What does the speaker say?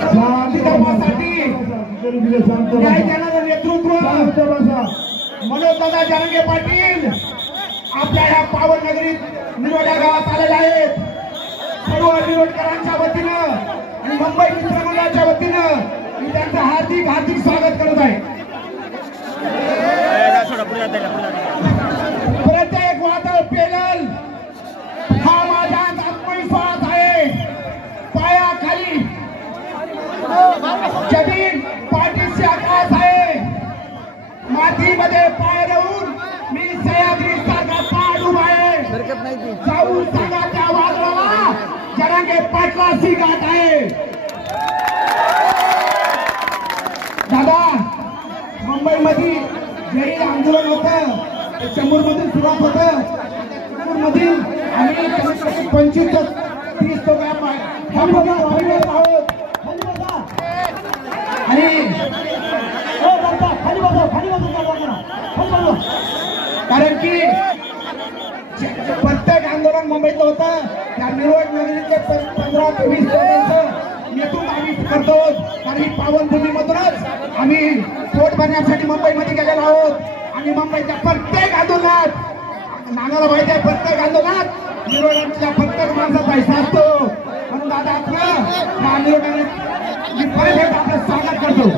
धर्मासाठी न्याय देणारं नेतृत्व मनोजदादा जरांगे पाटील आपल्या ह्या पावन नगरीत निरोड या गावात आलेले आहेत. सर्व निरोडकरांच्या वतीनं आणि मुंबई मित्रमंडळाच्या वतीनं मी त्यांचं हार्दिक हार्दिक स्वागत करत आहे. परत एक वादळ पेलल हा माझा आत्मविश्वास आहे. पायाखाली जमीन पाठीशी आकाश आहे. मातीमध्ये पाय लावून मी सह्याद्री सारखा पाड उभा आहे. जाऊन सांगा त्या वादळाला जरांगे पाटलाची गाठ आहे. दादा मुंबईमध्ये जे आंदोलन होतं ते चेंबूर मधून सुरुवात होतं. चेंबूर मधील आम्ही 25-30 लोक आहोत आणि कारण की प्रत्येक आंदोलन मुंबईतलं होतं. त्या निरोड नगरीतले 15 ते 20 लोकांचं नेतृत्व आम्ही करतो. कारण ही पावनभूमीमधूनच आम्ही पोट भरण्यासाठी मुंबईमध्ये गेलेलो आहोत आणि मुंबईच्या प्रत्येक आंदोलनात नानाला माहिती आहे प्रत्येक आंदोलनात निरोडातल्या प्रत्येक माणसाचा पैसा असतो. म्हणून दादा आपलं या निरोडाने मी परत आपलं स्वागत करतो.